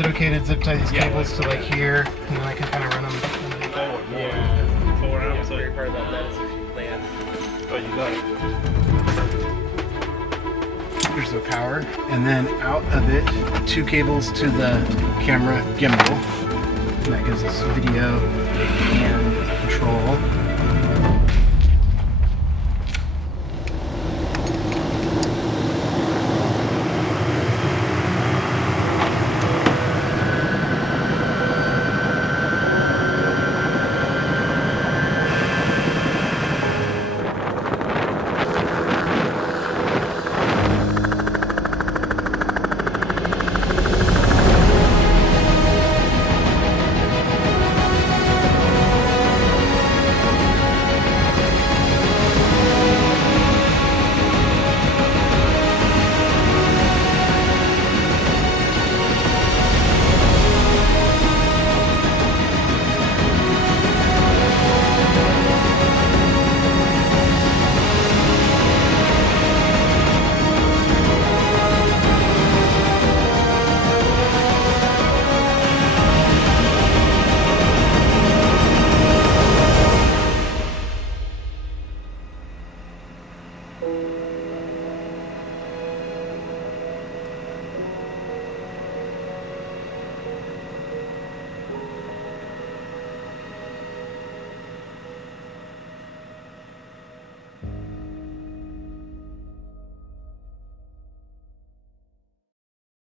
it okay to zip tie these cables to like here, and then I can kind of run them forward more. Yeah. Forward The outside. great part about that is if you land. Oh, you got it. There's the power, and then out of it, 2 cables to the camera gimbal. And that gives us video